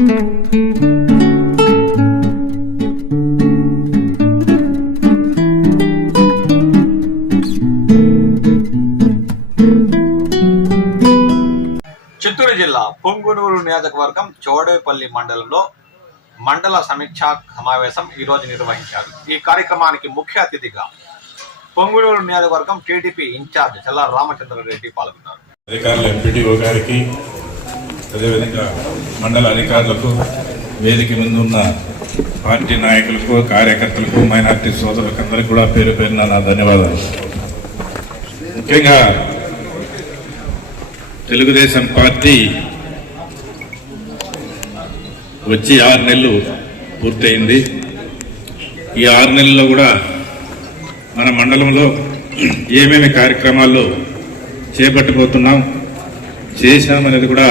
చిత్తూరు జిల్లా పొంగునూరు నియోజకవర్గం చౌడేపల్లి మండలంలో మండల సమీక్షా సమావేశం ఈరోజు నిర్వహించారు. ఈ కార్యక్రమానికి ముఖ్య అతిథిగా పొంగునూరు నియోజకవర్గం టీడీపీ ఇన్ఛార్జ్ చల్లా రామచంద్రారెడ్డి పాల్గొన్నారు. అధికారులు ఎంపీడీఓ గారికి, అదేవిధంగా మండల అధికారులకు, వేదిక ముందున్న పార్టీ నాయకులకు, కార్యకర్తలకు, మైనార్టీ సోదరులకు అందరికీ కూడా పేరు పేరున నా ధన్యవాదాలు. ముఖ్యంగా తెలుగుదేశం పార్టీ వచ్చి 6 నెలలు పూర్తయింది. ఈ 6 నెలల్లో కూడా మన మండలంలో ఏమేమి కార్యక్రమాల్లో చేపట్టబోతున్నాం, చేశామనేది కూడా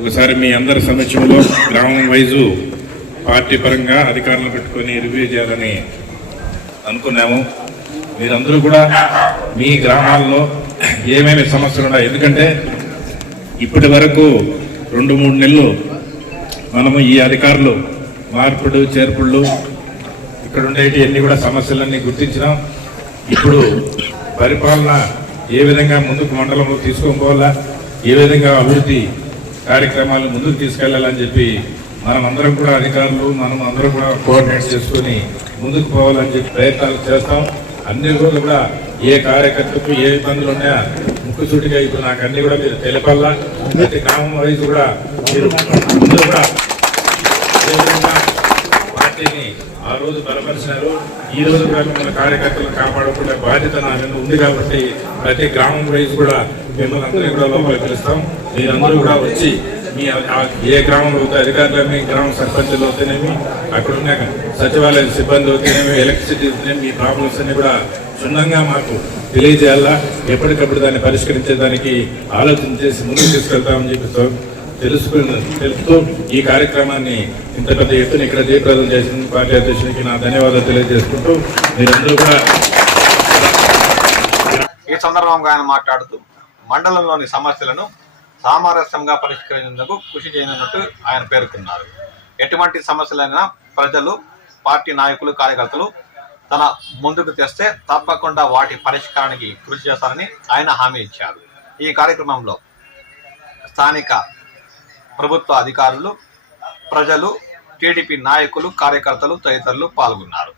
ఒకసారి మీ అందరి సమక్షంలో గ్రామం వైజు పార్టీ పరంగా అధికారులను పెట్టుకొని రివ్యూ చేయాలని అనుకున్నాము. మీరందరూ కూడా మీ గ్రామాల్లో ఏమేమి సమస్యలు ఉన్నాయి, ఎందుకంటే ఇప్పటి వరకు 2-3 నెలలు మనము ఈ అధికారులు మార్పుడు చేర్పుళ్ళు ఇక్కడ ఉండేటి అన్ని కూడా సమస్యలన్నీ గుర్తించినాం. ఇప్పుడు పరిపాలన ఏ విధంగా ముందుకు మండలంలో తీసుకొని పోవాలా, ఏ విధంగా అభివృద్ధి కార్యక్రమాలు ముందుకు తీసుకెళ్లాలని చెప్పి మనమందరం కూడా అధికారులు అందరం కూడా కోఆర్డినేట్ చేసుకొని ముందుకు పోవాలని చెప్పి ప్రయత్నాలు చేస్తాం. అన్ని రోజులు కూడా ఏ కార్యకర్తకు ఏ ఇబ్బందులు ఉన్నాయా ముక్కుసూటిగా ఇప్పుడు నాకు అన్ని కూడా మీరు తెలపాలా. ప్రతి గ్రామం వైపు కూడా మీరు అందరూ కూడా పార్టీని ఆ రోజు బలపరిచినారు. ఈ రోజు కూడా మిమ్మల్ని కార్యకర్తలను కాపాడుకునే బాధ్యత నా మీద ఉంది కాబట్టి ప్రతి గ్రామం వైపు కూడా మిమ్మల్ని అందరినీ కూడా లోపలికి పిలుస్తాం. మీరందరూ కూడా వచ్చి మీ ఏ గ్రామంలో అధికారులని, గ్రామ సర్పంచులు అవుతేనేమి, అక్కడున్న సచివాలయ సిబ్బంది అవుతేనేమి, ఎలక్ట్రిసిటీ అవుతేనేమి, మీ ప్రాబ్లమ్స్ అన్ని కూడా క్షుణ్ణంగా మాకు తెలియజేయాలా. ఎప్పటికప్పుడు దాన్ని పరిష్కరించేదానికి ఆలోచన చేసి ముందుకు తీసుకెళ్తామని చెప్పి తెలుపుతూ ఈ కార్యక్రమాన్ని ఇంత పెద్ద ఎత్తున ఇక్కడ జయప్రదం చేసిన పార్టీ అధ్యక్షునికి నా ధన్యవాదాలు తెలియజేసుకుంటూ మీరందరూ కూడా. ఈ సందర్భంగా ఆయన మాట్లాడుతూ మండలంలోని సమస్యలను సామరస్యంగా పరిష్కరించేందుకు కృషి చేయనున్నట్టు ఆయన పేర్కొన్నారు. ఎటువంటి సమస్యలైనా ప్రజలు, పార్టీ నాయకులు, కార్యకర్తలు తన ముందుకు తెస్తే తప్పకుండా వాటి పరిష్కారానికి కృషి చేస్తారని ఆయన హామీ ఇచ్చారు. ఈ కార్యక్రమంలో స్థానిక ప్రభుత్వ అధికారులు, ప్రజలు, టీడీపీ నాయకులు, కార్యకర్తలు తదితరులు పాల్గొన్నారు.